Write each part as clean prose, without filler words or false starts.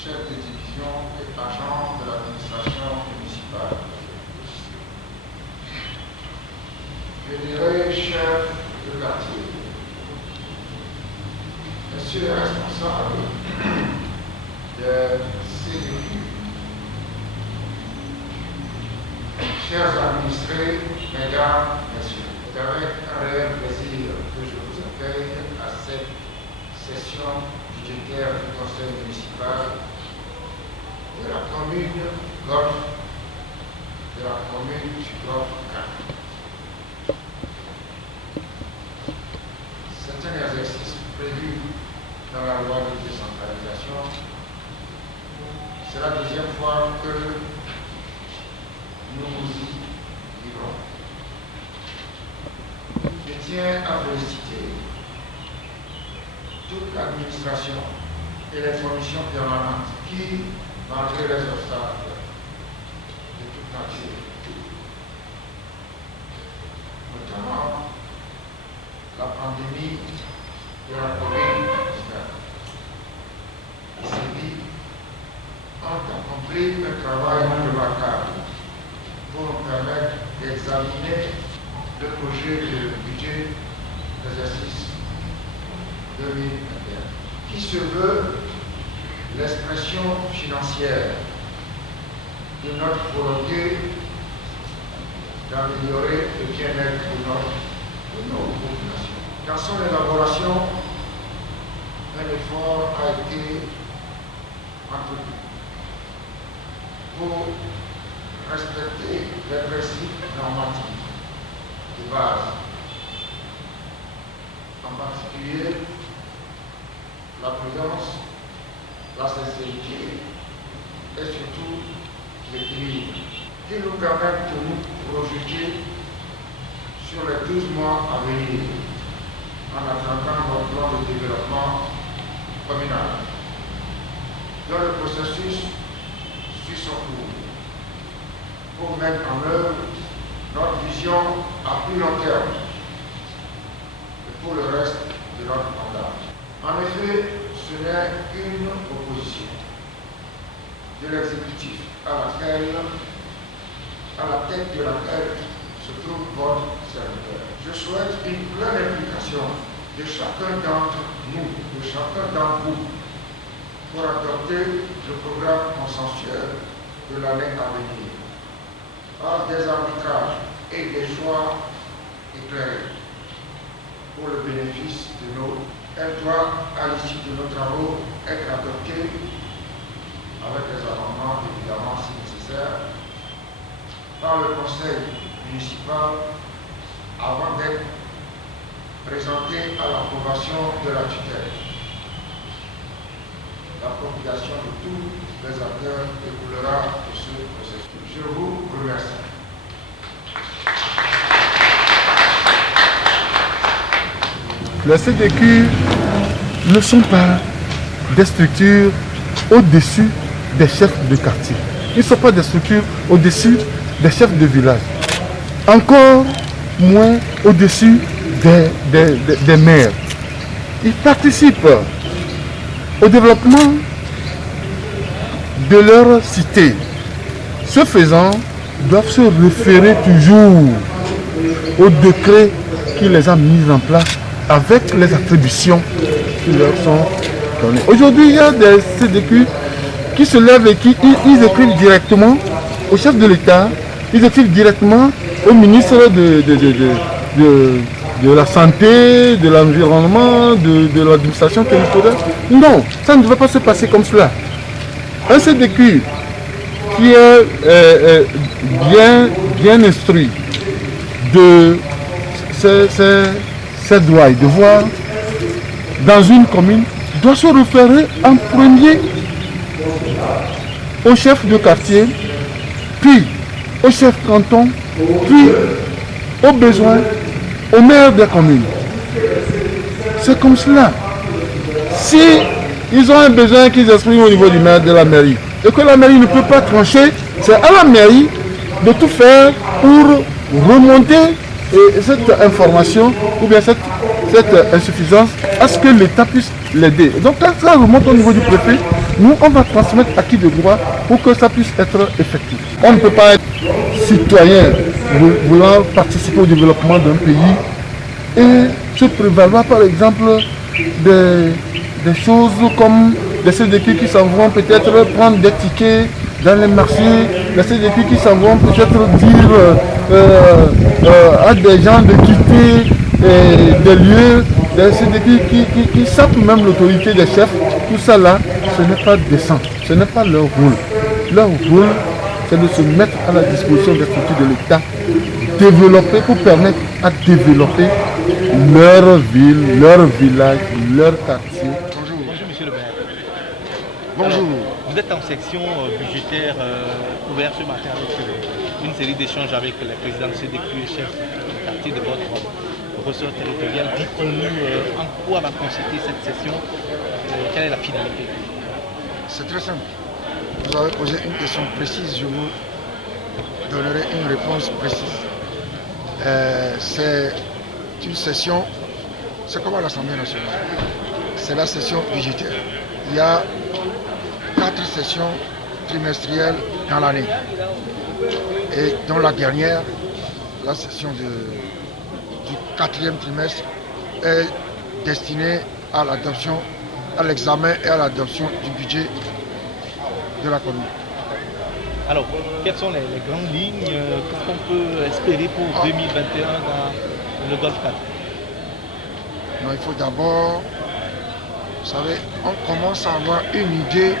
chef de division et agent de l'administration municipale. Vénéré chef de quartier, Monsieur les responsables de CDQ, chers administrés, mesdames, messieurs, c'est avec un réel plaisir que je vous accueille à cette session budgétaire du conseil municipal de la commune Golfe, de la commune du Golfe 4. C'est un exercice prévu dans la loi de décentralisation. C'est la deuxième fois que nous nous y livrons. Je tiens à féliciter toute l'administration et les commissions permanentes qui, malgré les obstacles de toute nature, notamment la pandémie de la COVID-19, ont accompli un travail remarquable pour nous permettre d'examiner le projet de budget d'exercice 2021, qui se veut l'expression financière de notre volonté d'améliorer le bien-être de nos populations. Dans son élaboration, un effort a été entretenu pour respecter les principes normatifs de base, en particulier la prudence, la sincérité et surtout l'équilibre, qui nous permettent de nous projeter sur les 12 mois à venir en attendant notre plan de développement communal, dont le processus suit son cours pour mettre en œuvre notre vision à plus long terme et pour le reste de notre mandat. En effet, ce n'est qu'une proposition de l'exécutif à la tête de laquelle se trouve votre serviteur. Je souhaite une pleine implication de chacun d'entre nous, de chacun d'entre vous, pour adopter le programme consensuel de l'année à venir, par des arbitrages et des choix éclairés pour le bénéfice de nos. Elle doit, à l'issue de nos travaux, être adoptée avec les amendements, évidemment, si nécessaire, par le conseil municipal avant d'être présentée à l'approbation de la tutelle. La propagation de tous les acteurs découlera de ce processus. Je vous remercie. Les CDQ ne sont pas des structures au-dessus des chefs de quartier. Ils ne sont pas des structures au-dessus des chefs de village. Encore moins au-dessus des maires. Ils participent au développement de leur cité. Ce faisant, doivent se référer toujours au décret qui les a mis en place avec les attributions qui leur sont données. Aujourd'hui, il y a des CDQ qui se lèvent et qui ils écrivent directement au chef de l'État, ils écrivent directement au ministre de la santé, de l'environnement, de l'administration territoriale. Non, ça ne devait pas se passer comme cela. Un CDQ qui est bien instruit de ses droits et devoirs dans une commune doit se référer en premier au chef de quartier, puis au chef canton, puis aux besoins, au maire des communes. C'est comme cela. Si ils ont un besoin qu'ils expriment au niveau du maire de la mairie et que la mairie ne peut pas trancher, c'est à la mairie de tout faire pour remonter cette information ou bien cette cette insuffisance à ce que l'État puisse l'aider. Donc quand ça remonte au niveau du préfet, nous on va transmettre à qui de droit pour que ça puisse être effectif. On ne peut pas être citoyen voulant participer au développement d'un pays et se prévaloir par exemple des choses comme des CDQ qui s'en vont peut-être prendre des tickets dans les marchés, des CDQ qui s'en vont peut-être dire à des gens de quitter des lieux, des CDQ qui sapent même l'autorité des chefs. Tout ça là, ce n'est pas décent, ce n'est pas leur rôle. Leur rôle, c'est de se mettre à la disposition des structures de l'État, développer pour permettre à développer leur ville, leur village, leur quartier. Bonjour monsieur le maire. Bonjour. Alors, vous êtes en section budgétaire ouverte ce matin avec une série d'échanges avec les présidents de CDQ et chefs de quartier de votre ressort territorial. Dites-nous en quoi va consister cette session, quelle est la finalité? C'est très simple. Vous avez posé une question précise, je vous donnerai une réponse précise. C'est une session, c'est comme à l'Assemblée nationale. C'est la session budgétaire. Il y a 4 sessions trimestrielles dans l'année. Et dans la dernière, la session du 4e trimestre est destinée à l'adoption, à l'examen et à l'adoption du budget de la commune. Alors, quelles sont les grandes lignes? Qu'est-ce qu'on peut espérer pour 2021 dans le Golfe 4? Non, il faut d'abord, vous savez, on commence à avoir une idée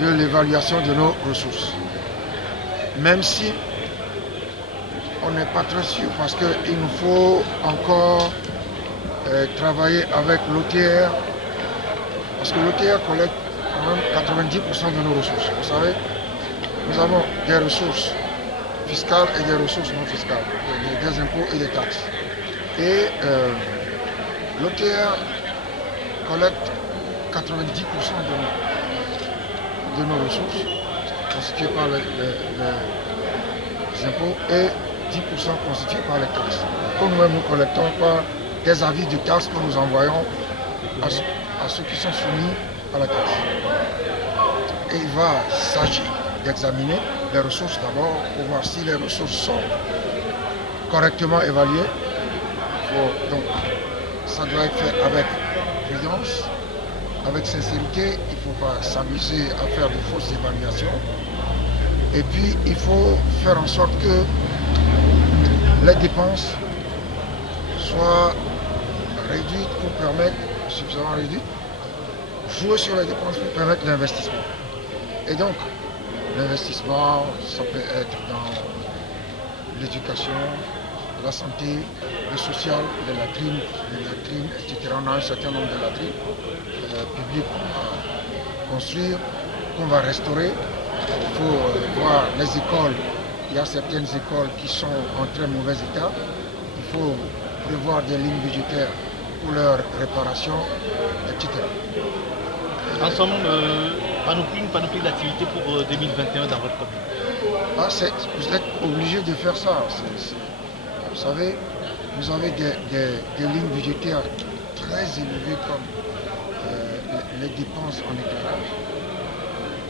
de l'évaluation de nos ressources. Même si on n'est pas très sûr parce qu'il nous faut encore travailler avec l'OTR, parce que l'OTR collecte quand même 90% de nos ressources. Vous savez, nous avons des ressources fiscales et des ressources non fiscales, des impôts et des taxes. Et l'OTR collecte 90% de nos ressources, constituées par les impôts, et 10% constitués par les taxes. Comme nous-mêmes nous collectons par des avis de taxes que nous envoyons à ceux qui sont soumis à la taxe. Et il va s'agir d'examiner les ressources d'abord pour voir si les ressources sont correctement évaluées. Donc, ça doit être fait avec prudence, avec sincérité. Il ne faut pas s'amuser à faire de fausses évaluations. Et puis, il faut faire en sorte que les dépenses soient réduites pour permettre, suffisamment réduites, jouer sur les dépenses pour permettre l'investissement. Et donc, l'investissement, ça peut être dans l'éducation, la santé, le social, les latrines, etc. On a un certain nombre de latrines publiques qu'on va construire, qu'on va restaurer. Il faut voir les écoles. Il y a certaines écoles qui sont en très mauvais état. Il faut prévoir des lignes budgétaires pour leur réparation, etc. En somme, une panoplie d'activités pour 2021 dans votre commune. Vous êtes obligé de faire ça. Vous savez, vous avez des lignes budgétaires très élevées comme les dépenses en éclairage,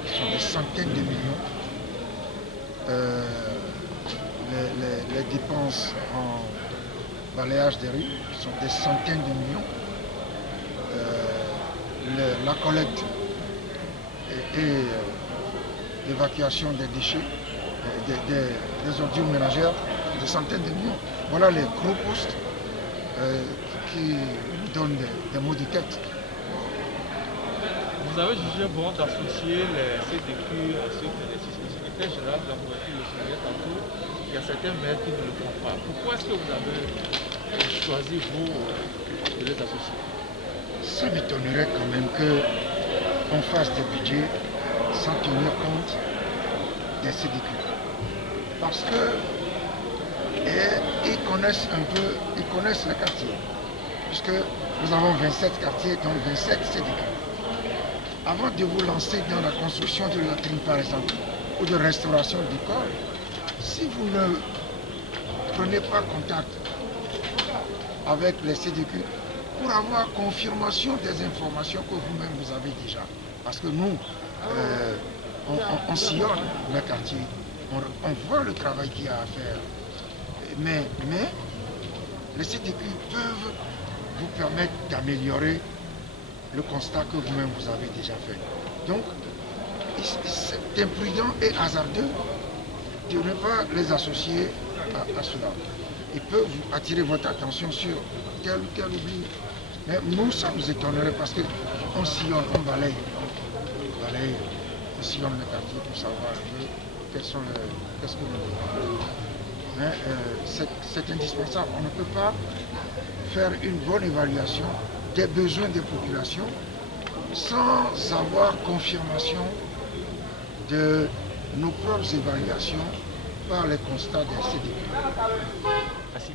qui sont des centaines de millions. Les dépenses en balayage des rues, qui sont des centaines de millions. La collecte et l'évacuation des déchets, des ordures ménagères, des centaines de millions. Voilà les gros postes qui nous donnent des maux de tête. Vous avez jugé bon d'associer les CDQ à ceux qui le secrétaire général de la couverture le soulignait tantôt. Il y a certains maires qui ne le font pas. Pourquoi est-ce que vous avez choisi, vous, de les associer? Ça m'étonnerait quand même qu'on fasse des budgets sans tenir compte des CDQ. Parce que ils connaissent un peu, ils connaissent les quartiers. Puisque nous avons 27 quartiers, donc 27 CDQ. Avant de vous lancer dans la construction de latrines par exemple, ou de restauration d'écoles, si vous ne prenez pas contact avec les CDQ, pour avoir confirmation des informations que vous-même vous avez déjà. Parce que nous, on sillonne le quartier, on voit le travail qu'il y a à faire. Mais les CDQ peuvent vous permettre d'améliorer le constat que vous-même vous avez déjà fait. Donc, c'est imprudent et hasardeux de ne pas les associer à cela. Ils peuvent attirer votre attention sur tel ou tel oubli. Mais nous, ça nous étonnerait parce qu'on sillonne, on balaye, on sillonne le quartier pour savoir qu'est-ce que nous devons. Mais c'est indispensable. On ne peut pas faire une bonne évaluation des besoins des populations sans avoir confirmation de nos propres évaluations par les constats des CDQ. Merci.